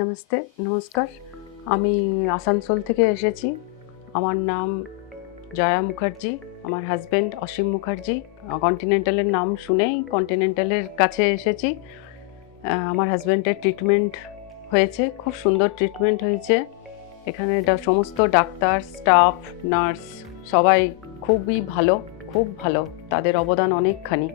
নমস্তে, নমস্কার। আমি আসানসোল থেকে এসেছি। আমার নাম জয়া মুখার্জি, আমার হাজব্যান্ড অসীম মুখার্জি। কন্টিনেন্টালের নাম শুনেই কন্টিনেন্টালের কাছে এসেছি। আমার হাজব্যান্ডের ট্রিটমেন্ট হয়েছে, খুব সুন্দর ট্রিটমেন্ট হয়েছে। এখানে সমস্ত ডাক্তার, স্টাফ, নার্স সবাই খুবই ভালো, খুব ভালো। তাদের অবদান অনেকখানি।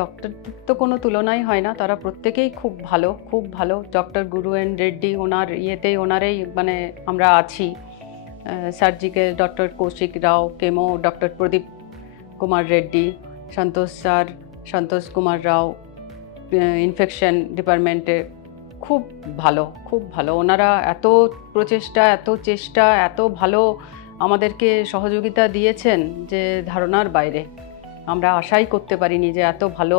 ডক্টরদের তো কোনো তুলনাই হয় না, তারা প্রত্যেকেই খুব ভালো, খুব ভালো। ডক্টর গুরু এন রেড্ডি ওনার ইয়েতেই ওনারাই মানে আমরা আছি। সার্জিক্যাল ডক্টর কৌশিক রাও, কেমো ডক্টর প্রদীপ কুমার রেড্ডি, সন্তোষ স্যার, সন্তোষ কুমার রাও, ইনফেকশন ডিপার্টমেন্টে খুব ভালো, খুব ভালো। ওনারা এত প্রচেষ্টা, এত চেষ্টা, এত ভালো আমাদেরকে সহযোগিতা দিয়েছেন যে ধারণার বাইরে। আমরা আশাই করতে পারিনি যে এত ভালো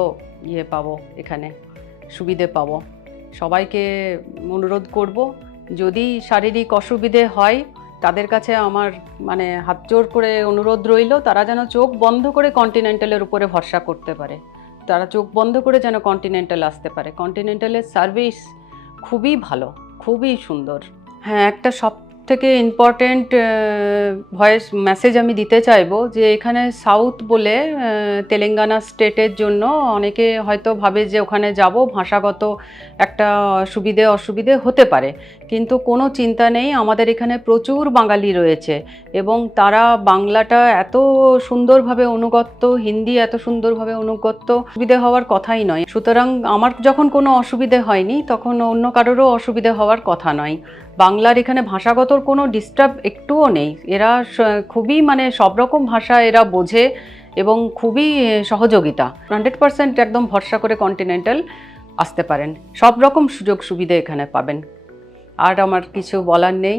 পাবো, এখানে সুবিধে পাবো। সবাইকে অনুরোধ করব, যদি শারীরিক অসুবিধে হয় তাদের কাছে আমার মানে হাত জোর করে অনুরোধ রইল, তারা যেন চোখ বন্ধ করে কন্টিনেন্টালের উপরে ভরসা করতে পারে। তারা চোখ বন্ধ করে যেন কন্টিনেন্টাল আসতে পারে। কন্টিনেন্টালের সার্ভিস খুবই ভালো, খুবই সুন্দর। হ্যাঁ, একটা সবথেকে ইম্পর্ট্যান্ট ভয়েস মেসেজ আমি দিতে চাইবো যে এখানে সাউথ বলে তেলেঙ্গানা স্টেটের জন্য অনেকে হয়তো ভাবে যে ওখানে যাব, ভাষাগত একটা সুবিধে অসুবিধে হতে পারে, কিন্তু কোনো চিন্তা নেই। আমাদের এখানে প্রচুর বাঙালি রয়েছে এবং তারা বাংলাটা এত সুন্দরভাবে অনুগত, হিন্দি এত সুন্দরভাবে অনুগত, অসুবিধে হওয়ার কথাই নয়। সুতরাং আমার যখন কোনো অসুবিধে হয়নি, তখন অন্য কারোরও অসুবিধে হওয়ার কথা নয়। বাংলার এখানে ভাষাগতর কোনো ডিস্টার্ব একটুও নেই। এরা খুবই মানে সব রকম ভাষা এরা বোঝে এবং খুবই সহযোগিতা। 100% একদম ভরসা করে কন্টিনেন্টাল আসতে পারেন, সব রকম সুযোগ সুবিধা এখানে পাবেন। আর আমার কিছু বলার নেই।